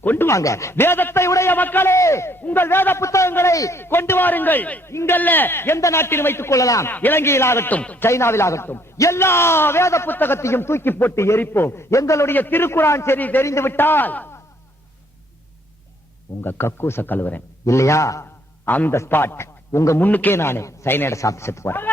கொண்டு வாங்க. வேதத்தை உடைய மக்களே உங்கள் வேத புத்தகங்களை கொண்டு வாருங்கள். இங்கல்ல எந்த நாட்டில் வைத்துக் கொள்ளலாம். இலங்கையில் ஆகட்டும் சைனாவில் ஆகட்டும் எல்லா வேத புத்தகத்தையும் தூக்கி போட்டு எரிப்போம். எங்களுடைய திருக்குறான் சரி தெரிந்து விட்டால் உங்க கக்கூச கழுவுறேன். இல்லையா? அந்த ஸ்பாட் உங்க முன்னுக்கே நானு சைனைட சாப்பிட்டு செத்து போறேன்.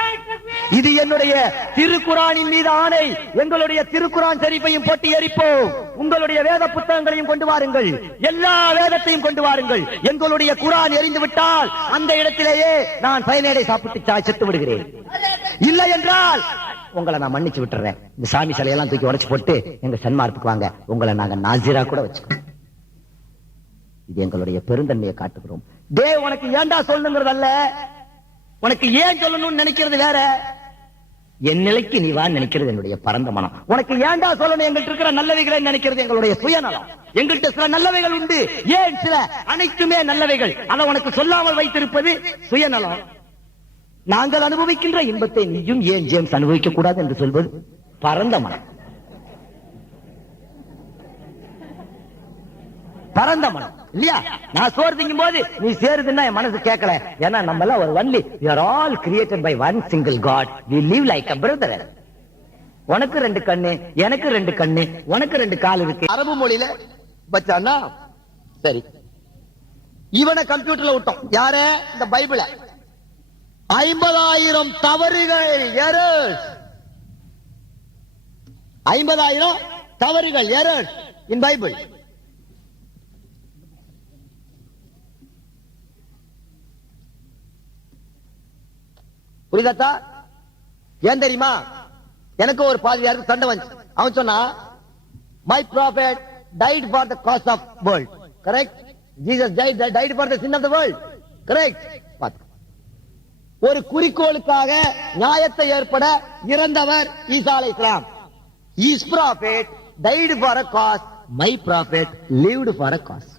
இது என்னுடைய திருக்குறானின் மீது ஆணை. எங்களுடைய திருக்குறான் சரிப்பையும் போட்டி எரிப்போம். உங்களுடைய வேத புத்தகங்களையும் கொண்டு வாருங்கள். எல்லா வேதத்தையும் கொண்டு வாருங்கள். எங்களுடைய குரான் எரிந்து விட்டால் அந்த இடத்திலேயே நான் சைனைடை சாப்பிட்டு செத்து விடுகிறேன். இல்லை என்றால் உங்களை நான் மன்னிச்சு விட்டுறேன். இந்த சாமி சிலையெல்லாம் தூக்கி உடைச்சு போட்டு எங்க சன்மார்ப்புக்கு வாங்க. உங்களை நாங்க நாசிரா கூட வச்சுக்கோம் இது எங்களுடைய பெருந்தன்மையை காட்டுகிறோம். டே உனக்கு ஏன்டா சொல்லணுங்கிறதல்ல? உனக்கு ஏன் சொல்லணும்னு நினைக்கிறது வேற? என் நிலைக்கு நீ வா நினைக்கிறது என்னுடைய பரந்த மனம். உனக்கு ஏன்டா சொல்லணும்? எங்கள்ட்ட இருக்கிற நல்லவைகளை நினைக்கிறது எங்களுடைய சுயநலம். எங்கள்கிட்ட சில நல்லவைகள் உண்டு. ஏன் சில? அனைத்துமே நல்லவைகள். அதை உனக்கு சொல்லாமல் வைத்திருப்பது சுயநலம். நாங்கள் அனுபவிக்கின்ற இன்பத்தை நீயும் ஏன் ஜேம்ஸ் அனுபவிக்க கூடாது என்று சொல்வது பரந்த மனம். பரந்த மனம். இல்லையா? நான் சோறு திங்கும் போது நீ சேருதுன்னா என் மனசு கேட்கல. ஏன்னா நம்ம எல்லாம் ஒரு only you're all created by one single god we live like a brother உனக்கு ரெண்டு கண்ணு எனக்கு ரெண்டு கண்ணு உனக்கு ரெண்டு கால் இருக்கு. அரபு மொழியில பச்சானா சரி. இவனை கம்ப்யூட்டர்ல விட்டோம். யார? இந்த பைபிள. ஐம்பதாயிரம் தவறுகள் errors. ஐம்பதாயிரம் தவறுகள் எரர் இன் பைபிள் புரியுதாத்தா ஏன் தெரியுமா? எனக்கு ஒரு பாதிரியாருக்கு சண்டை வந்துச்சு. அவன் சொன்னா my prophet died for the cost of world correct Jesus died died for the sin of the world correct பாத்து. ஒரு குறிக்கோளுக்காக நியாயத்தை ஏற்பட இறந்தவர் ஈசா அலை Islam. Is prophet died for a cause my prophet lived for a cause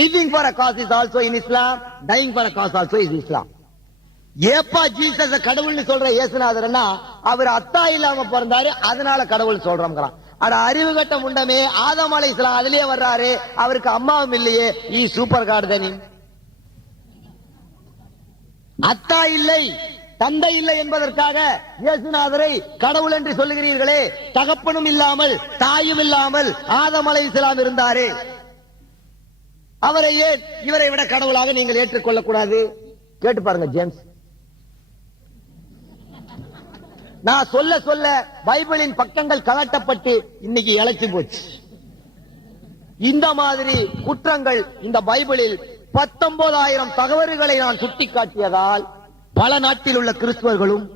living for a cause is also in Islam dying for a cause also is Islam ஏப்பா Jesus கடவுள்னு சொல்ற இயேசுநாதர்னா அவர் அத்தா இல்லாம பிறந்தாரு அதனால கடவுள் சொல்றோம்ங்கிறான். அட அறிவு கட்ட முண்டமே ஆதம் அலை இஸ்லாம் அதுலயே வர்றாரு அவருக்கு அம்மாவும் இல்லையே ஈ சூப்பர் கார்டு தனி. அத்தா இல்லை தந்தை இல்லை என்பதற்காக இயேசுநாதரை கடவுள் என்று சொல்லுகிறீர்களே தகப்பனும் இல்லாமல் தாயும் இல்லாமல் ஆதம் அலை இஸ்லாம் இருந்தாரே. அவரை ஏன் இவரை விட கடவுளாக நீங்கள் ஏற்றுக்கொள்ளக்கூடாது? கேட்டு பாருங்க ஜேம்ஸ். நான் சொல்ல சொல்ல பைபிளின் பக்கங்கள் கலட்டப்பட்டு இன்னைக்கு இழைச்சு போச்சு. இந்த மாதிரி குற்றங்கள் இந்த பைபிளில் பத்தொன்பதாயிரம் தகவல்களை நான் சுட்டிக்காட்டியதால் பல நாட்டில் உள்ள கிறிஸ்துவர்களும்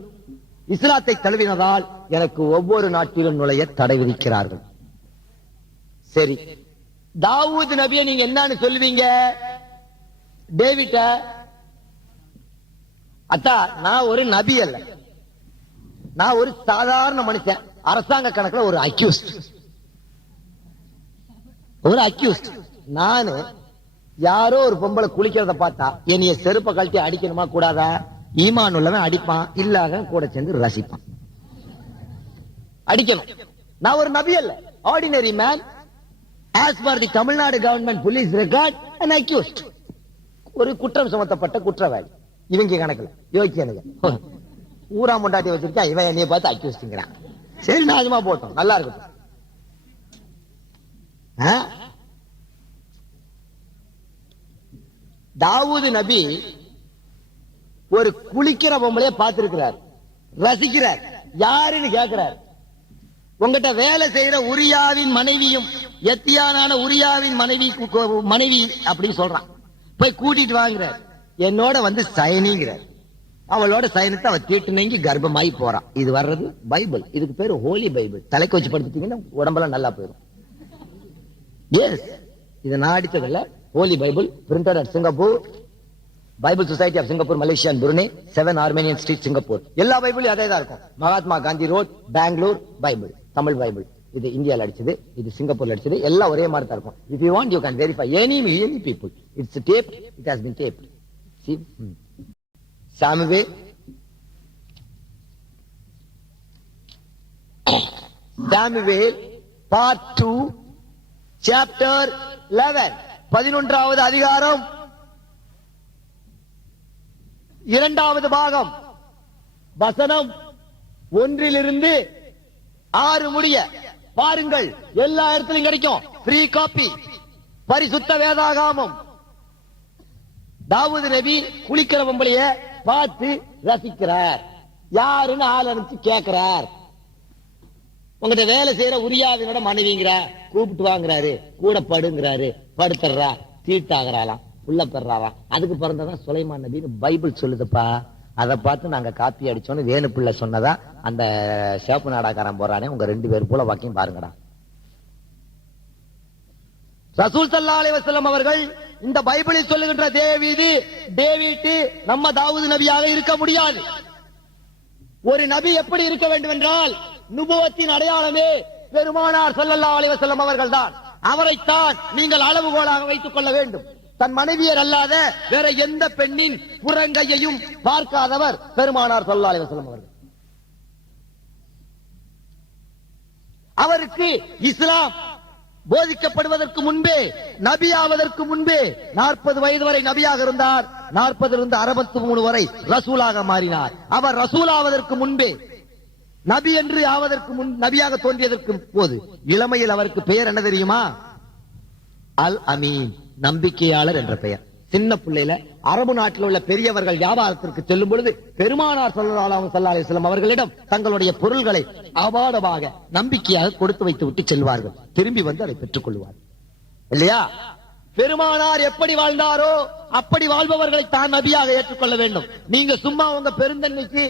இஸ்லாத்தை தழுவினதால் எனக்கு ஒவ்வொரு நாட்டிலும் நுழைய தடை விதிக்கிறார்கள். சரி தாவூத் நபியை நீங்க என்னன்னு சொல்லுவீங்க? டேவிட்ட அத்தா நான் ஒரு நபி அல்ல. நான் ஒரு சாதாரண மனுஷன். அரசாங்க கணக்குல ஒரு அக்யூஸ்ட் ஒரு அக்யூஸ்ட் நானு யாரோ ஒரு பொம்பளை குளிக்கிறத பார்த்தா என்னைய செருப்ப கழட்டி அடிக்கணுமா கூடாதா? ஈமான் உள்ளவன் அடிப்பான் இல்லாத கூட சேர்ந்து ரசிப்பான். அடிக்கணும். நான் ஒரு நபி அல்ல. Ordinary man as per the Tamil Nadu government police record and accused ஒரு குற்றம் சுமத்தப்பட்ட குற்றவாளி. இவங்க கணக்கில். யோசிக்க ஊரா முண்டாட்டி வச்சிருக்கா இவன் என்னைய பார்த்து அக்யூஸ்ட்ங்கிறான் சரி நாஜமா போட்டோம். நல்லா இருக்கட்டும் தாவூது நபி ஒரு குளிக்கிற பொம்பளைய பார்த்திருக்கிறார். ரசிக்கிறார். யாருன்னு கேட்கிறார் உங்ககிட்ட வேலை செய்யற உரியாவின் மனைவியும் எத்தியானான உரியாவின் மனைவி மனைவி அப்படின்னு சொல்றான். போய் கூட்டிட்டு வாங்குறார். என்னோட வந்து சயனிங்கிறார் அவளோட சயனத்தை அவ தீட்டு நீங்கி கர்ப்பமாயி போறான் இது வர்றது பைபிள். இதுக்கு பேரு ஹோலி பைபிள். தலைக்கு வச்சு படுத்துட்டீங்கன்னா உடம்பெல்லாம் நல்லா போயிடும். எஸ் இது நான் அடிச்சதில்ல. Holy Bible printer at Singapore Bible society of Singapore Malaysia Brunei seven Armenian street Singapore எல்லா பைபிளும் அதே தான் இருக்கும். Mahatma Gandhi road Bangalore Bible Tamil Bible. இது இந்தியால அடிச்சது இது சிங்கப்பூர்ல அடிச்சது எல்லாம் ஒரே மாதிரி தான் இருக்கும். If you want you can verify any any people it's tape it has been tape see சாமிவே. Samuel part two chapter eleven பதினொன்றாவது அதிகாரம். இரண்டாவது பாகம். வசனம் ஒன்றிலிருந்து ஆறு முடிய. பாருங்கள் எல்லா இடத்துலயும் கிடைக்கும். ஃப்ரீ காப்பி பரிசுத்த வேதாகாமம். தாவூது நபி குளிக்கிற பொம்பளைய பார்த்து ரசிக்கிறார். யாருன்னு ஆள் அனுப்பிச்சு கேட்கிறார் உங்ககிட்ட வேலை செய்யற உரியாதனோட மனைவிங்கிற கூப்பிட்டு வாங்குறாரு. கூட படுங்கிறாரு. படுத்துறா. தீட்டாகிறாளாம். உள்ள பெறாராம் அதுக்கு பிறந்ததான் சுலைமான் நபின்னு பைபிள் சொல்லுதுப்பா. அதை பார்த்து நாங்க காப்பி அடிச்சோன்னு வேணு பிள்ளை சொன்னதா அந்த சேப்பு நாடாக்காரன் போறானே உங்க ரெண்டு பேர் போல வாக்கியம் பாருங்கடா. ரசூல் சல்லா அலைஹி அவர்கள் இந்த பைபிளில் சொல்லுகின்ற தேவீது டேவிட்டு நம்ம தாவூது நபியாக இருக்க முடியாது. ஒரு நபி எப்படி இருக்க வேண்டும் என்றால் நுபுவத்தின் அடையாளமே பெருமானார் சல்லல்லா அலைஹி அவர்கள் தான் அவரைத்தான் நீங்கள் அளவுகோலாக வைத்துக் கொள்ள வேண்டும். தன் மனைவியர் அல்லாத வேற எந்த பெண்ணின் புறங்கையையும் பார்க்காதவர் பெருமானார் சல்லா அலைஹி அவர்கள். அவருக்கு இஸ்லாம் போதிக்கப்படுவதற்கு முன்பே நபியாவதற்கு முன்பே நாற்பது வயது வரை நபியாக இருந்தார். நாற்பதிலிருந்து அறுபத்தி மூணு வரை ரசூலாக மாறினார். அவர் ரசூலாவதற்கு முன்பே நபி என்று ஆவதற்கு முன் நபியாக தோன்றியதற்கு போது இளமையில் அவருக்கு பெயர் என்ன தெரியுமா? அல் அமீன் நம்பிக்கையாளர் என்ற பெயர். சின்ன பிள்ளையில அரபு நாட்டில் உள்ள பெரியவர்கள் வியாபாரத்திற்கு செல்லும் பொழுது பெருமானார் சொல்லலாம் அலைஹி வஸல்லம் அவர்களிடம் தங்களுடைய பொருள்களை அபாடமாக நம்பிக்கையாக கொடுத்து வைத்து விட்டு செல்வார்கள். திரும்பி வந்து அதை பெற்றுக் கொள்வார். இல்லையா? பெருமானார் எப்படி வாழ்ந்தாரோ அப்படி வாழ்பவர்களை தான் நபியாக ஏற்றுக்கொள்ள வேண்டும். நீங்க சும்மா உங்க பெருந்தன்மைக்கு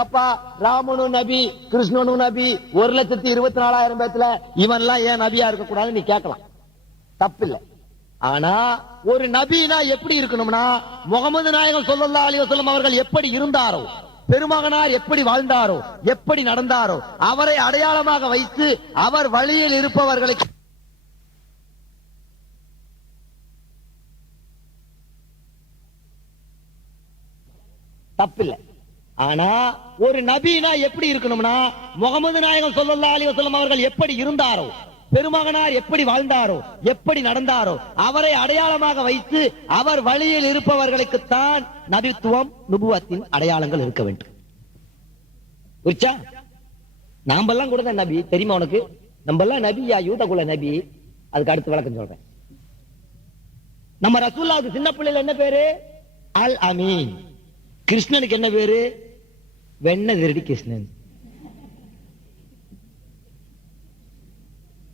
ஏப்பா ராமனும் நபி கிருஷ்ணனும் நபி ஒரு லட்சத்தி இருபத்தி நாலாயிரம் பேத்துல இவன் எல்லாம் ஏன் நபியா இருக்க கூடாதுன்னு நீ கேட்கலாம். தப்பில்லை. ஆனா ஒரு நபினா எப்படி இருக்கணும்னா முகமது நாயகம் சொல்லல்லா அலைஹி அவர்கள் எப்படி இருந்தாரோ பெருமகனார் எப்படி வாழ்ந்தாரோ எப்படி நடந்தாரோ அவரை அடையாளமாக வைத்து அவர் வழியில் இருப்பவர்களுக்கு தப்பில்லை. ஆனா ஒரு நபினா எப்படி இருக்கணும்னா முகமது நாயகம் சொல்லல்லா அலைஹி அவர்கள் எப்படி இருந்தாரோ பெருமகனார் எப்படி வாழ்ந்தாரோ எப்படி நடந்தாரோ அவரை அடையாளமாக வைத்து அவர் வழியில் இருப்பவர்களுக்குத்தான் நபித்துவம் நுபுவத்தின் அடையாளங்கள் இருக்க வேண்டும். புரிச்சா? நாமெல்லாம் கூட தான் நபி. தெரியுமா உனக்கு? நம்ம எல்லாம் நபியா யூதகுல நபி. அதுக்கு அடுத்து விளக்கம் சொல்றேன். நம்ம ரசூல்லாவுக்கு சின்ன பிள்ளைல என்ன பேரு? அல் அமீன் கிருஷ்ணனுக்கு என்ன பேரு? வெண்ண திருடி கிருஷ்ணன்.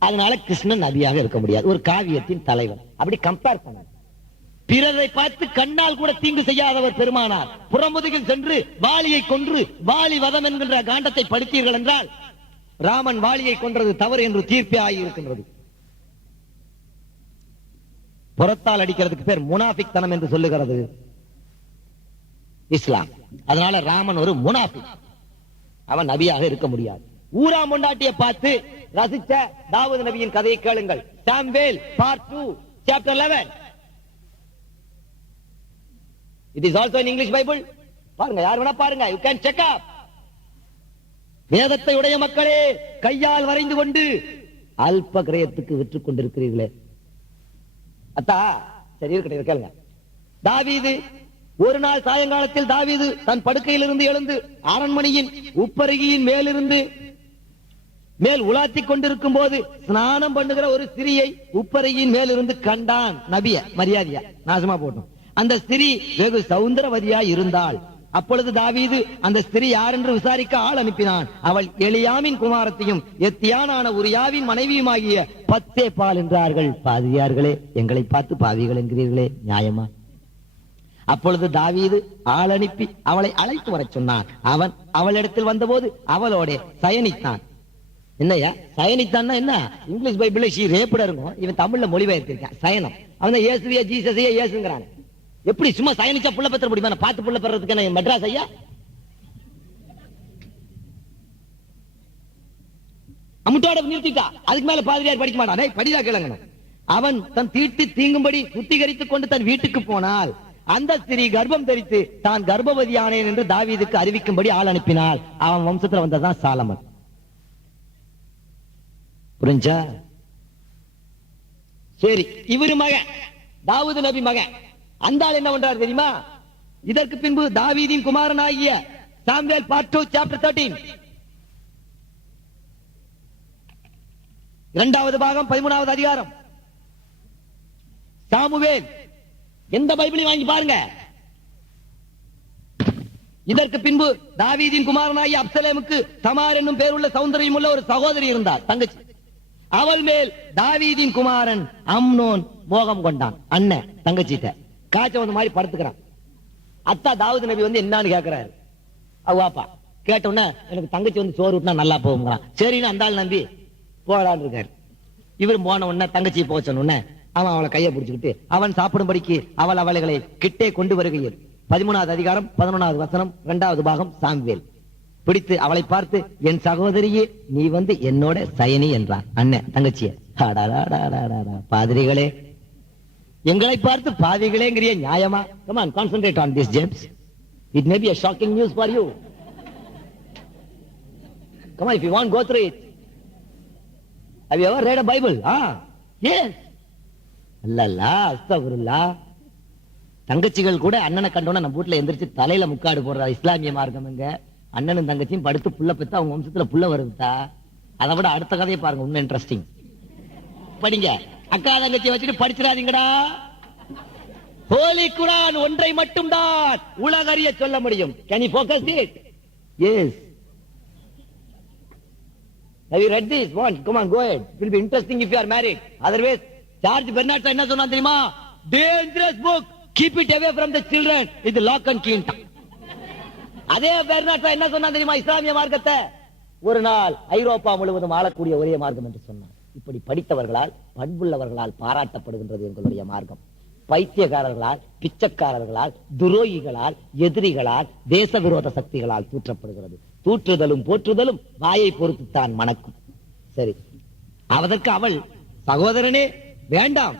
அதனால கிருஷ்ணன் நபியாக இருக்க முடியாது. ஒரு காவியத்தின் தலைவன். அப்படி கம்பேர் பண்ண. பிறரை பார்த்து கண்ணால் கூட தீங்கு செய்யாதவர் பெருமானார். புறமுதுகில் சென்று வாலியை கொன்று வாலி வதம் என்கின்ற காண்டத்தை படித்தீர்கள் என்றால் ராமன் வாலியை கொன்றது தவறு என்று தீர்ப்பே ஆகியிருக்கின்றது. புறத்தால் அடிக்கிறதுக்கு பேர் முனாஃபிக் தனம் என்று சொல்லுகிறது. இஸ்லாம். அதனால ராமன் ஒரு முனாஃபிக். அவன் நபியாக இருக்க முடியாது. ஊரா மொண்டாட்டிய பார்த்து ரசிச்ச தாவூது நபியின் கதையை கேளுங்கள். Samuel part two chapter eleven it is also in English Bible பாருங்க யார் வேணா பாருங்க. யூ கேன் செக் அப் வேதத்தை உடைய மக்களே கையால் வரைந்து கொண்டு அல்ப கிரயத்துக்கு விற்று கொண்டிருக்கிறீர்களே. அத்தா சரி இருக்கட்டும் கேளுங்க. தாவீது ஒரு நாள் சாயங்காலத்தில் தாவீது தன் படுக்கையிலிருந்து எழுந்து அரண்மனையின் உப்பருகியின் மேலிருந்து மேல் உலாத்திக் கொண்டிருக்கும் போது ஸ்நானம் பண்ணுகிற ஒரு ஸ்திரியை உப்பரையின் மேலிருந்து கண்டான் நபிய மரியாதையா? நாசமா போட்டோம். அந்த ஸ்திரீ வெகு சௌந்தரவதியா இருந்தாள். அப்பொழுது தாவீது அந்த ஸ்திரீ யார் என்று விசாரிக்க ஆள் அனுப்பினான். அவள் எளியாமின் குமாரத்தையும் எத்தியானான உரியாவின் மனைவியுமாகிய பத்தே பால் என்றார்கள். பாதியார்களே எங்களை பார்த்து பாவிகள் என்கிறீர்களே நியாயமா? அப்பொழுது தாவீது ஆள் அனுப்பி அவளை அழைத்து வரச் சொன்னான். அவன் அவளிடத்தில் வந்தபோது அவளோட சயனித்தான். என்னையா சயனித்தான்னா என்ன? இங்கிலீஷ் பைபிள்ல ஷீ ரேப்பிட இருக்கும். இவன் தமிழ்ல மொழிபெயர்த்திருக்கான். சயனம். அவன் இயேசுவியா இயேசுவிய ஜீசஸையே இயேசுங்கிறான். எப்படி சும்மா சயனிச்சா புள்ள பெற்ற முடியுமா? நான் பார்த்து புள்ள பெறதுக்கு என்ன மெட்ராஸ் ஐயா? அமுட்டோட நிறுத்திட்டா. அதுக்கு மேல பாதிரியார் படிக்க மாட்டான். படிதா கிளங்கணும் அவன் தன் தீட்டு தீங்கும்படி சுத்திகரித்துக் கொண்டு தன் வீட்டுக்கு போனால் அந்த ஸ்திரீ கர்ப்பம் தரித்து தான் கர்ப்பவதியானேன் என்று தாவீதுக்கு அறிவிக்கும்படி ஆள் அனுப்பினாள் அவன் வம்சத்துல வந்ததான் சாலமன். புரிஞ்சா? சரி இவரு மகன் தாவூது நபி மகன். அந்த ஆள் என்ன பண்றாரு தெரியுமா? இதற்கு பின்பு தாவீதின் குமாரன் ஆகிய Samuel part two chapter thirteen இரண்டாவது பாகம் பதிமூணாவது அதிகாரம். சாமுவேல் எந்த பைபிளையும் வாங்கி பாருங்க. இதற்கு பின்பு தாவீதின் குமாரனாகி அப்சலேமுக்கு சமார் என்னும் பேருள்ள சௌந்தரியம் உள்ள ஒரு சகோதரி இருந்தார் தங்கச்சி. அவள் மேல் தாவீதின் குமாரன் அம்னோன் மோகம் கொண்டான். அண்ணன் தங்கச்சிட்ட. காய்ச்ச வந்த மாதிரி படுத்துக்கிறான். அத்தா தாவூது நபி வந்து என்னன்னு கேட்கிறாரு அவ்வாப்பா கேட்ட உடனே எனக்கு தங்கச்சி வந்து சோறு விட்டுனா நல்லா போகுங்கிறான் சரின்னு அந்தாள் நம்பி போகலான்னு இருக்காரு. இவர் போன உடனே தங்கச்சி போச்ச உடனே அவன் அவளை கையை பிடிச்சுக்கிட்டு அவன் சாப்பிடும்படிக்கு அவள் அவளைகளை கிட்டே கொண்டு வருகையில். பதிமூணாவது அதிகாரம் பதினொன்றாவது வசனம் இரண்டாவது பாகம் சாம்வேல். பிடித்து அவளை பார்த்து என் சகோதரியே நீ வந்து என்னோட சயனி என்றான். அண்ணன் தங்கச்சிய. பாதிரிகளே எங்களை பார்த்து பாதிகளேங்கிறிய நியாயமா come on concentrate on this James it may be a shocking news for you come on if you you go go through it. Have you ever read a Bible? Ah, அல்லல்லா அஸ்தகுருல்லா தங்கச்சிகள் கூட அண்ணனை கண்டோன்னா நம்ம வீட்டுல எந்திரிச்சு தலையில முக்காடு போடுறா இஸ்லாமிய மார்க்கம் எங்க அண்ணனும் தங்கச்சியும் படுத்து புள்ள பெத்து அவங்க வம்சத்துல புள்ள வருதா அதை விட அடுத்த கதையை பாருங்க உண்மை இன்ட்ரெஸ்டிங் படிங்க அக்கா தங்கச்சி வச்சுட்டு படிச்சிடாதீங்கடா ஹோலி குரான் ஒன்றை மட்டும் தான் உலகறிய சொல்ல முடியும் can you focus it yes Have you read this? One, come on, go ahead. It will be interesting if you are married. Otherwise, George Bernard என்ன சொன்னா தெரியுமா? Dangerous book. Keep it away from the children. இது lock and key அதே Bernard என்ன சொன்னா தெரியுமா? இஸ்லாமிய மார்க்கத்தை? ஒரு நாள் ஐரோப்பா முழுவதும் ஆளக்கூடிய ஒரே மார்க்கம் என்று சொன்னார். இப்படி படித்தவர்களால் பண்புள்ளவர்களால் பாராட்டப்படுகின்றது எங்களுடைய மார்க்கம். பைத்தியக்காரர்களால் பிச்சைக்காரர்களால் துரோகிகளால் எதிரிகளால் தேச விரோத சக்திகளால் தூற்றப்படுகிறது. தூற்றுதலும் போற்றுதலும் வாயை பொறுத்துத்தான் மணக்கும். சரி. அதற்கு அவள் சகோதரனே வேண்டாம்.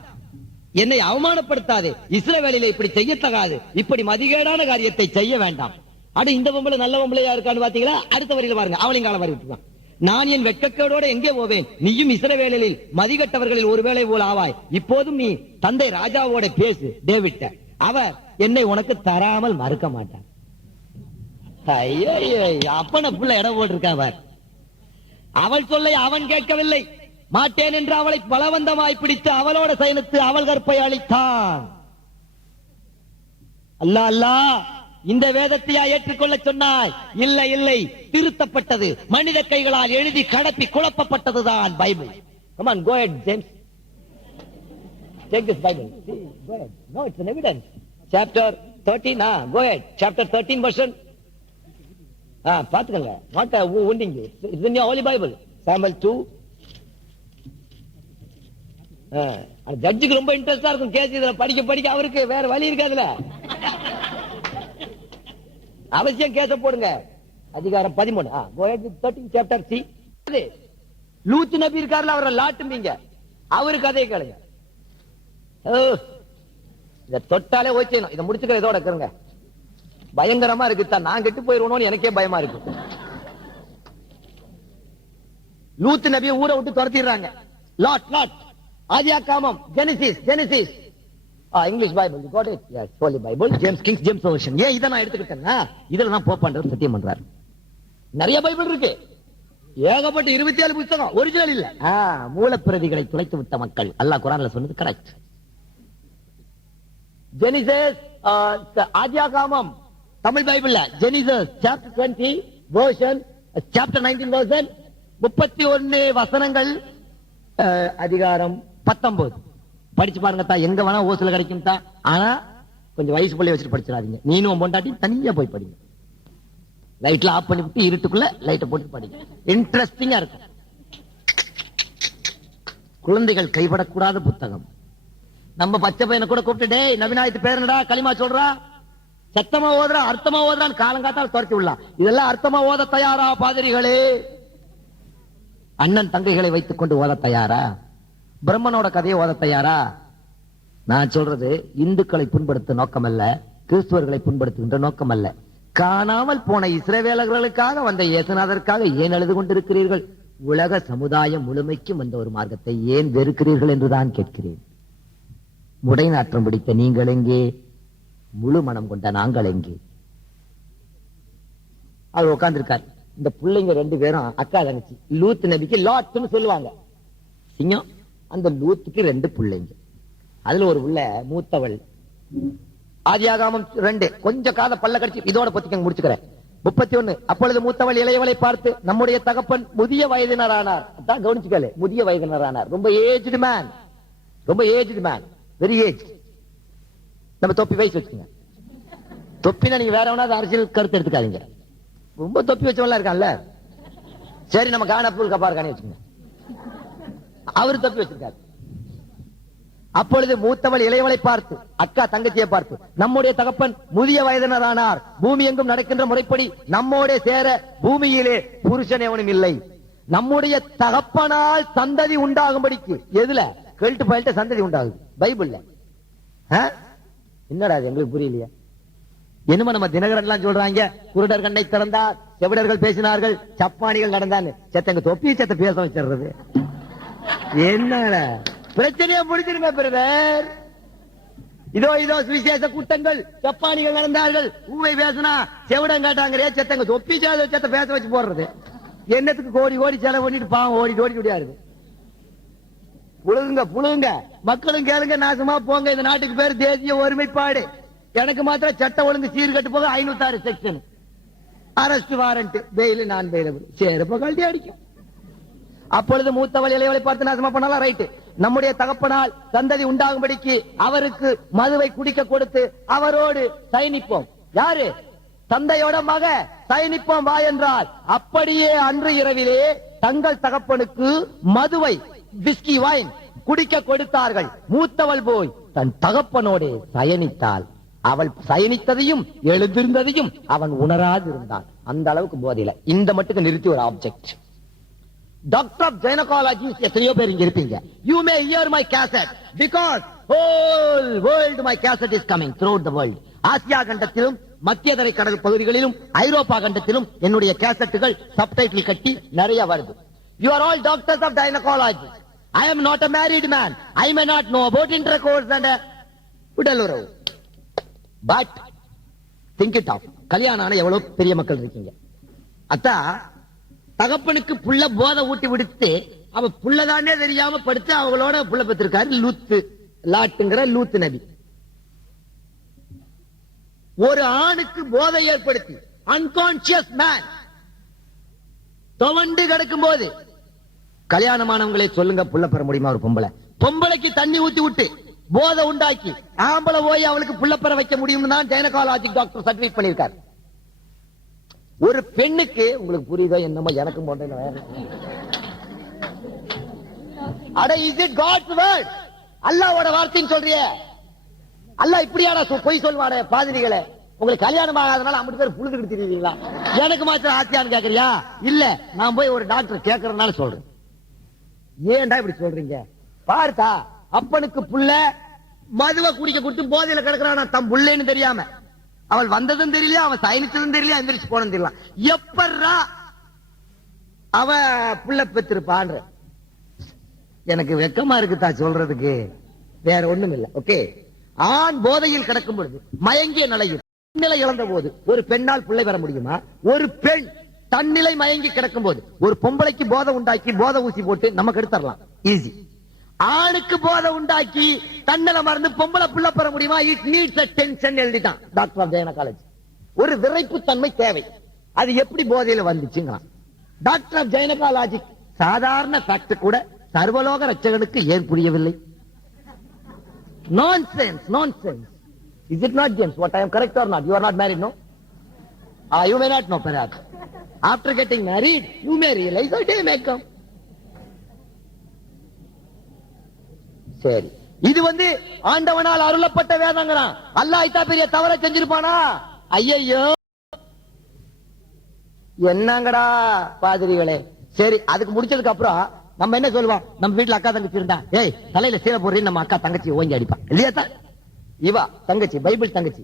என்னை அவமானப்படுத்தாதே. இஸ்ரவேலிலே இப்படி செய்யத்தகாது. இப்படி மதிகேடான காரியத்தை செய்ய வேண்டாம். அட இந்த பொம்பளை நல்ல பொம்பளையா இருக்கான்னு பாத்தீங்களா? அடுத்த வரியில பாருங்க. அவளையும் காலம் வரி விட்டுருக்கான் நான் என் வெட்கக்கேடோட எங்கே போவேன்? நீயும் இஸ்ரவேலில் மதிகட்டவர்களில் ஒருவேளை போல் ஆவாய். இப்போதும் நீ தந்தை ராஜாவோட பேசு டேவிட்ட. அவர் என்னை உனக்கு தராமல் மறுக்க மாட்டார். அப்பன புள்ள இடம் போட்டிருக்கா அவர். அவள் சொல்லை அவன் கேட்கவில்லை. மாட்டேன் என்று அவளை பலவந்தமாய் பிடித்து அவளோட சயனித்து அவள் கற்பை அளித்தான் அல்லா அல்லா. இந்த வேதத்தையா ஏற்றுக்கொள்ள சொன்னாய் இல்லை இல்லை திருத்தப்பட்டது மனித கைகளால் எழுதி கடப்பி குழப்பப்பட்டதுதான் Bible Come on, go ahead, James. Take this Bible. See, go ahead. No, it's an evidence. Chapter 13, ah, go ahead. Chapter 13 version. Ah, பாத்துக்கங்க. Not a wounding you. It's in your Holy Bible. Samuel 2. ஜட்ஜுக்கு ரொம்ப இன்ட்ரெஸ்டா இருக்கும் case இதுல படிக்க படிக்க அவருக்கு வேற வழி இருக்காதுல அவசியம் கேச போடுங்க. அதிகாரம் பதிமூணு. சாப்டர் சி லூத்து நபி இருக்காருல அவரை லாட்டும்பீங்க. அவரு கதையை கேளுங்க. இத தொட்டாலே ஓச்சணும் இதை முடிச்சுக்கிற இதோட இருக்கிறங்க பயங்கரமா இருக்கு நான் கெட்டு போயிருவோம்னு எனக்கே பயமா இருக்கு. லூத்து நபியை ஊரை விட்டு துரத்திடுறாங்க. லாட் லாட் ஆதியா காமம் Genesis Genesis English Bible. Got it yes holy Bible James King's James version ஏன் இதை நான் எடுத்துக்கிட்டேன்னா இதில் தான் போப்பான்றது சத்தியம் பண்றாரு. நிறைய பைபிள் இருக்கு. ஏகப்பட்ட இருபத்தி ஏழு புத்தகம் ஒரிஜினல் இல்ல. மூலப்பிரதிகளை துளைத்து விட்ட மக்கள். அல்லாஹ் குரான்ல சொன்னது கரெக்ட் ஜெனிசஸ் ஆதியாகாமம். தமிழ் பைபிள்ல Genesis chapter twenty version chapter nineteen version முப்பத்தி ஒன்னு வசனங்கள் அதிகாரம் பத்தொன்பது. படிச்சு பாருங்க தா எங்க வேணா ஓசில கிடைக்கும் தா. ஆனா கொஞ்சம் வயசு பிள்ளைய வச்சுட்டு படிச்சிடாதீங்க. நீனும் பொண்டாட்டி தனியா போய் படிங்க. லைட்ல ஆஃப் பண்ணி விட்டு இருட்டுக்குள்ள லைட்டை போட்டு படிங்க. இன்ட்ரெஸ்டிங்கா இருக்கும். குழந்தைகள் கைவிடக்கூடாத புத்தகம். நம்ம பச்சை பையனை கூட கூப்பிட்டு டேய் நவீனாயத்து என்னடா? களிமா சொல்றா? சத்தமா ஓதுறா அர்த்தமா ஓதுறான்னு காலங்காத்தால் துரத்தி விடலாம். இதெல்லாம் அர்த்தமா ஓத தயாரா பாதிரிகளே? அண்ணன் தங்கைகளை வைத்துக் கொண்டு ஓத தயாரா? பிரம்மனோட கதையை ஓத தயாரா நான் சொல்றது இந்துக்களை புண்படுத்த நோக்கம் அல்ல கிறிஸ்துவர்களை புண்படுத்துகின்ற நோக்கம் அல்ல காணாமல் போன இஸ்ரவேலர்களுக்காக வந்த இயேசுநாதருக்காக ஏன் அழுது கொண்டிருக்கிறீர்கள்? உலக சமுதாயம் முழுமைக்கும் வந்த ஒரு மார்க்கத்தை ஏன் வெறுக்கிறீர்கள் என்றுதான் கேட்கிறேன். உடைநாற்றம் பிடித்த நீங்கள் எங்கே? முழு மனம் கொண்ட நாங்கள் எங்கே? அவர் உட்கார்ந்துருக்கார். இந்த பிள்ளைங்க ரெண்டு பேரும் அக்கா தங்கச்சி லூத் நபிக்கு லாட்னு சொல்லுவாங்க. சிங்கம்? அந்த லூத்துக்கு ரெண்டு பிள்ளைங்க. அதுல ஒரு உள்ள மூத்தவள். ஆதியாகாமம் ரெண்டு. கொஞ்சம் கால பல்ல கடிச்சு இதோட பத்திக்க முடிச்சுக்கிறேன். முப்பத்தி ஒண்ணு அப்பொழுது மூத்தவள் இளையவளை பார்த்து நம்முடைய தகப்பன் முதிய வயதினரானார். அதான் கவனிச்சுக்கல முதிய வயதினரானார். ரொம்ப ஏஜ்டு மேன் ரொம்ப ஏஜ்டு மேன் வெரி ஏஜ் நம்ம தொப்பி வயசு வச்சுங்க தொப்பினா நீங்க வேற எவனாவது அரசியல் கருத்து எடுத்துக்காதீங்க. ரொம்ப தொப்பி வச்சவன்லாம் இருக்கான்ல. சரி நம்ம காணப்பூர் கப்பார் காணி வச்சுங்க அவர் தப்பி வச்சிருக்காரு. அப்பொழுது மூத்தவள் இளையவளை பார்த்து அக்கா தங்கச்சியை பார்த்து நம்முடைய தகப்பன் முதிய வயதினரானார். பூமி எங்கும் நடக்கின்ற முறைப்படி நம்மோட சேர பூமியிலே புருஷன் எவனும் இல்லை. நம்முடைய தகப்பனால் சந்ததி உண்டாகும்படிக்கு எதுல? கெல்ட்டு பயில்ட்ட சந்ததி உண்டாகுது. பைபிள்ல. என்னடா இது எங்களுக்கு புரியலையா? என்னமோ நம்ம தினகரன் எல்லாம் சொல்றாங்க குருடர் கண்ணை திறந்தார் செவிடர்கள் பேசினார்கள் சப்பானிகள் நடந்தான்னு. செத்தங்க தொப்பி செத்த பேச வச்சிடுறது. என்ன பிரச்சனையா முடிஞ்சிருங்க பிரதர். இதோ இதோ சுவிசேஷ கூட்டங்கள். ஜப்பானிகள் நடந்தார்கள். ஊவை பேசினா செவிடம் காட்டாங்க செத்தங்க. தொப்பி சேத செத்த பேச வச்சு போடுறது? என்னத்துக்கு கோடி கோடி செலவு பண்ணிட்டு பாவம் ஓடி ஓடி முடியாது புழுகுங்க புழுகுங்க. மக்களும் கேளுங்க நாசமா போங்க. இந்த நாட்டுக்கு பேர் தேசிய ஒருமைப்பாடு. எனக்கு மாத்திர சட்ட ஒழுங்கு சீர்கட்டு போக ஐநூத்தி ஆறு செக்ஷன். அரஸ்ட் வாரண்ட் பெயில் நான் பெயிலபிள் சேரப்ப கழட்டி அடிக்கும். அப்பொழுது மூத்தவள் இளையவளை பார்த்து நாசமா பண்ணலாம் ரைட் நம்முடைய தகப்பனால் சந்ததி உண்டாகும்படிக்கு அவருக்கு மதுவை குடிக்க கொடுத்து அவரோடு சயனிப்போம். யாரு? தந்தையோட மக. சயனிப்போம் வா என்றால் அப்படியே அன்று இரவிலே தங்கள் தகப்பனுக்கு மதுவை விஸ்கி வைன் குடிக்க கொடுத்தார்கள். மூத்தவள் போய் தன் தகப்பனோடு சயனித்தாள். அவள் சயனித்ததையும் எழுந்திருந்ததையும் அவன் உணராது இருந்தான் அந்த அளவுக்கு போதையில இந்த மட்டுக்கு நிறுத்தி ஒரு ஆப்ஜெக்ட் டாக்டர் ஆஃப் கைனகாலஜி எத்தனையோ பேர் இங்க இருப்பீங்க. You may hear my cassette because whole world my cassette is coming through the world Asia கண்டத்திலும் மத்திய தரை கடல் பகுதிகளிலும் ஐரோப்பா கண்டத்திலும் என்னுடைய கேசட்டுகள் சப்டைட்டில் கட்டி நிறைய வருது. You are all doctors of gynaecology I am not a married man I may not know about intercourse and உடல் உறவு. பட் திங்க் இட் ஆஃப் கல்யாணம் ஆன எவ்வளவு பெரிய மக்கள் இருக்கீங்க. அத்தா தகப்பனுக்கு புள்ள போதை ஊட்டி விடுத்து அவ புள்ளதானே தெரியாம படுத்து அவங்களோட புள்ள பெற்றிருக்காரு லூத்து லாட்டுங்கிற லூத்து நபி. ஒரு ஆணுக்கு போதை ஏற்படுத்தி அன்கான்சியஸ் மேன் துவண்டு கிடக்கும் போது கல்யாணமானவங்களே சொல்லுங்க புள்ள பெற முடியுமா ஒரு பொம்பளை? பொம்பளைக்கு தண்ணி ஊத்தி விட்டு போதை உண்டாக்கி ஆம்பளை போய் அவளுக்கு புள்ள பெற வைக்க முடியும்னு தான் ஜெயனகாலாஜி டாக்டர் சர்டிபிகேட் பண்ணியிருக்காரு. ஒரு பெண்ணுக்கு உங்களுக்கு புரியுதோ என்னமோ எனக்கும் போன்றேன் வேற அட இஸ் இட் காட்ஸ் வேர்ட் வார்த்தைன்னு சொல்றிய. அல்லா இப்படியாடா பொய் சொல்வாட பாதிரிகளை. உங்களுக்கு கல்யாணம் ஆகாதனால ஐம்பது பேர் புழுதுகிட்டு தெரியுங்களா எனக்கு மாத்திரம் ஆத்தியான்னு கேக்குறியா? இல்ல நான் போய் ஒரு டாக்டர் கேட்கறதுனால சொல்றேன். ஏன்டா இப்படி சொல்றீங்க? பார்த்தா அப்பனுக்கு புள்ள மதுவை குடிக்க கொடுத்து போதையில கிடக்குறான் தம் புள்ளேன்னு தெரியாம. அவள் வந்ததும் தெரியல அவன் சயனிச்சதும் தெரியல எந்திரிச்சு போனதும் தெரியல எப்படா அவ புள்ள பெற்றிருப்பான்ற எனக்கு வெக்கமா இருக்குதா சொல்றதுக்கு வேற ஒண்ணும் இல்ல ஓகே ஆண் போதையில் கிடக்கும் பொழுது மயங்கிய நிலையில் நிலை இழந்த போது ஒரு பெண்ணால் பிள்ளை பெற முடியுமா? ஒரு பெண் தன்னிலை மயங்கி கிடக்கும் போது ஒரு பொம்பளைக்கு போதை உண்டாக்கி போதை ஊசி போட்டு நமக்கு எடுத்துடலாம் ஈஸி ஆணுக்கு போதை உண்டாக்கி தன்னல மறந்து பொம்பளை புள்ள பெற முடியுமா? இட் நீட்ஸ் அ டென்ஷன் எழுதிட்டான். டாக்டர் ஆஃப் ஜெயன காலேஜ் ஒரு விரைப்பு தன்மை தேவை. அது எப்படி போதையில வந்துச்சுங்கிறான். டாக்டர் ஆஃப் ஜெயனகாலாஜி சாதாரண ஃபேக்ட் கூட சர்வலோக ரச்சகனுக்கு ஏன் புரியவில்லை? Nonsense nonsense is it not James what I am correct or not you are not married no you may not know break after getting married you may realise I day make may come. சரி. இது வந்து ஆண்டவனால் அருளப்பட்ட வேதங்கிறான் அல்லாஹ் இத்தா பெரிய தவற செஞ்சிருப்பானா? ஐயையோ. என்னங்கடா பாதிரிகளே? சரி அதுக்கு முடிச்சதுக்கு அப்புறம் நம்ம என்ன சொல்லுவோம்? நம்ம வீட்டுல அக்கா தங்கச்சி இருந்தா. ஏய் தலையில சீலை போடுறேன்னு நம்ம அக்கா தங்கச்சி ஓங்கி அடிப்பான் இல்லையா தான் இவா தங்கச்சி பைபிள் தங்கச்சி.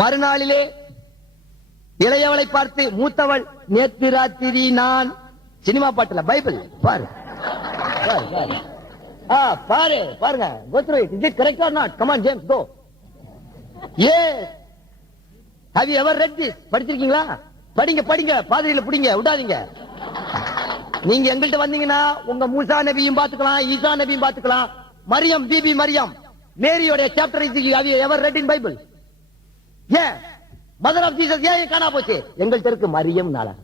மறுநாளிலே இளையவளை பார்த்து மூத்தவள் நேத்து ராத்திரி நான் சினிமா பாட்டுல பைபிள் பாரு பாரு. ஆ பாரு பாருங்க. Go through it is it correct or not? Come on james go. yes have you ever read this? படிச்சிருக்கீங்களா? படிங்க படிங்க. பாதிரியில பிடிங்க விடாதீங்க. நீங்க எங்கள்கிட்ட வந்தீங்கன்னா உங்க மூசா நபியும் பாத்துக்கலாம் ஈசா நபியும் பாத்துக்கலாம் Mariam BP Mariam. மேரியோட chapter is ever read in Bible ஏன் மதர் ஆஃப் ஜீசஸ் ஏன் காணா போச்சு? எங்கள்கிட்ட இருக்கு மரியம் நாளா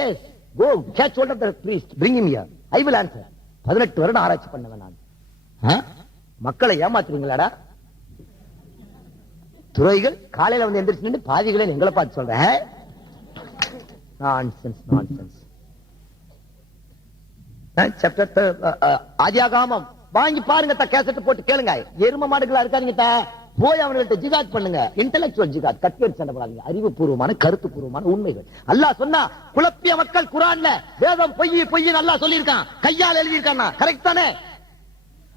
yes go catch hold of the priest bring him here I will answer 18 வருடம் ஆராய்ச்சி பண்ணுவேன் நான். மக்களை ஏமாத்துறீங்களாடா துறைகள் காலையில வந்து எந்திரிச்சு நின்று பாதிகளை எங்களை பார்த்து சொல்றேன் நான்சென்ஸ் நான்சென்ஸ் ஆதியாகாமம். வாங்கி பாருங்க தா போட்டு கேளுங்க. எரும மாடுகளா இருக்காதீங்க போய் அவர்கள்ட்ட ஜிகாத் பண்ணுங்க. இன்டெலக்சுவல் ஜிகாத் கட்வேர் சண்டை போடாதீங்க. அறிவுபூர்வமான கருத்துப்பூர்வமான உண்மைகள். அல்லாஹ் சொன்னா குழப்பிய மக்கள் குரான்ல வேதம் பொய் பொய் நல்லா சொல்லியிருக்கான். கையால் எழுதியிருக்கான் கரெக்ட் தானே?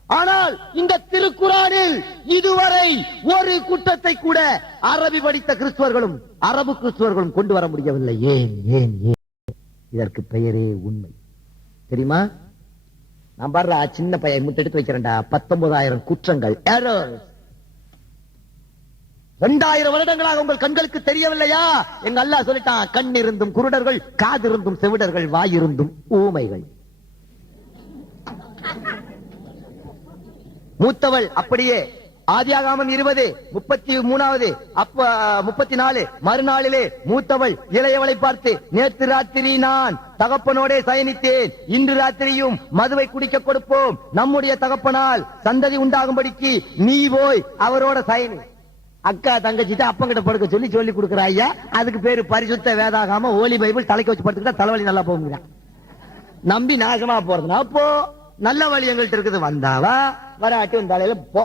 ஆனால் இந்த திருக்குறானில் இதுவரை ஒரு குற்றத்தை கூட அரபி படித்த கிறிஸ்துவர்களும் அரபு கிறிஸ்துவர்களும் கொண்டு வர முடியவில்லை. ஏன் ஏன் ஏன்? இதற்கு பெயரே உண்மை. தெரியுமா? நான் பாடுறா சின்ன பையன் முட்டெடுத்து வைக்கிறேன்டா. பத்தொன்பதாயிரம் குற்றங்கள். இரண்டாயிரம் வருடங்களாக உங்கள் கண்களுக்கு தெரியவில்லையா? எங்க அல்லாஹ் சொல்லிட்டான் கண் இருந்தும் குருடர்கள் காதிருந்தும் செவிடர்கள் வாயிருந்தும் ஊமைகள். மூத்தவள் அப்படியே ஆதியாகாமம் இருபது முப்பத்தி மூணாவது அப்ப முப்பத்தி நாலு மறுநாளிலே மூத்தவள் இளையவளை பார்த்து நேற்று ராத்திரி நான் தகப்பனோடே சயனித்தேன். இன்று ராத்திரியும் மதுவை குடிக்க கொடுப்போம். நம்முடைய தகப்பனால் சந்ததி உண்டாகும்படிக்கு நீ போய் அவரோட சயனி. அக்கா தங்கச்சிட்ட அப்பங்கிட்ட படுக்க சொல்லி சொல்லி கொடுக்குற ஐயா. அதுக்கு பேரு பரிசுத்த வேதாகாம ஓலி பைபிள் தலைக்கு வச்சு படுத்துக்கிட்டா தலைவலி நல்லா போக முடியும் நம்பி நாசமா போறதுனா அப்போ நல்ல வழி எங்கள்கிட்ட இருக்குது வந்தாவா வராட்டி தலையில போ.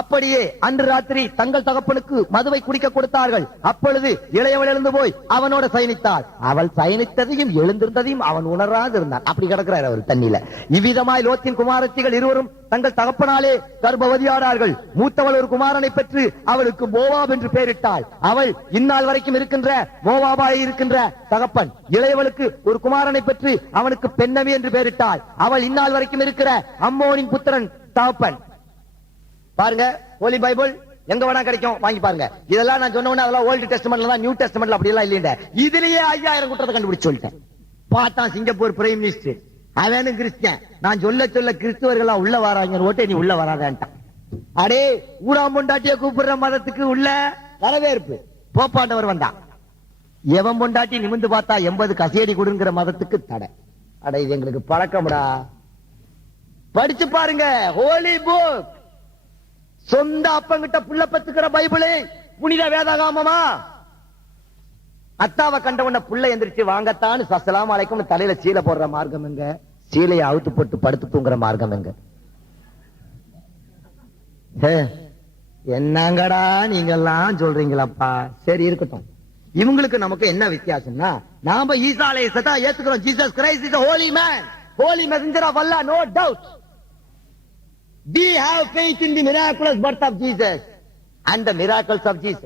அப்படியே அன்று ராத்திரி தங்கள் தகப்பனுக்கு மதுவை குடிக்க கொடுத்தார்கள். அப்பொழுது இளையவள் எழுந்து போய் அவனோட சயனித்தாள் அவள் சயனித்ததையும் எழுந்திருந்ததையும் அவன் உணராது இருந்தான் அப்படி கிடக்கிறார் அவர் தண்ணியில. இவ்விதமாய் லோத்தின் குமாரத்திகள் இருவரும் தங்கள் தகப்பனாலே கர்ப்பவதியானார்கள். மூத்தவள் ஒரு குமாரனை பெற்று அவளுக்கு மோவாப் என்று பெயரிட்டாள். அவள் இந்நாள் வரைக்கும் இருக்கின்ற மோவாபாய் இருக்கின்ற தகப்பன். இளையவளுக்கு ஒரு குமாரனை பெற்று அவனுக்கு பெண்ணவி என்று பெயரிட்டாள். அவள் இந்நாள் வரைக்கும் இருக்கிற அம்மோனின் புத்திரன் தகப்பன். பாருங்க ஹோலி பைபிள் எங்க வேணா கிடைக்கும் வாங்கி பாருங்க. இதெல்லாம் நான் சொன்ன உடனே அதெல்லாம் ஓல்டு டெஸ்ட்மெண்ட்ல தான் நியூ டெஸ்ட்மெண்ட்ல அப்படி எல்லாம் இல்லைங்க இதுலயே ஐயாயிரம் குற்றத்தை கண்டுபிடிச்சு சொல்லிட்டேன். பார்த்தான் சிங்கப்பூர் பிரைம் மினிஸ்டர் அவனும் கிறிஸ்டியன். நான் சொல்ல சொல்ல கிறிஸ்துவர்களா உள்ள வராங்க ஓட்டே நீ உள்ள வராதான்ட்டான். அடே ஊராம்பொண்டாட்டிய கூப்பிடுற மதத்துக்கு உள்ள வரவேற்பு. போப்பாண்டவர் வந்தான். எவன் பொண்டாட்டி நிமிந்து பார்த்தா எண்பது கசேடி கொடுங்கிற மதத்துக்கு தடை. அட இது எங்களுக்கு பழக்கம்டா. படிச்சு பாருங்க ஹோலி புக் சொந்த அப்பங்கிட்ட புள்ள பத்துக்கிற பைபிளே புனித வேதாகாமமா? அத்தாவை கண்டவன புள்ள எந்திரிச்சு வாங்கத்தான் சசலாம் அலைக்கும் தலையில சீலை போடுற மார்க்கம் எங்க? சீலையை அவுத்து போட்டு படுத்து தூங்குற மார்க்கம் எங்க? ஹே, என்னங்கடா நீங்க எல்லாம் சொல்றீங்களப்பா? சரி இருக்கட்டும். இவங்களுக்கு நமக்கு என்ன வித்தியாசம்னா நாம ஈசாலையை சதா ஏத்துக்கிறோம். Jesus Christ is holy man holy messenger of Allah no doubt We have faith in the miraculous birth of Jesus and the miracles of Jesus.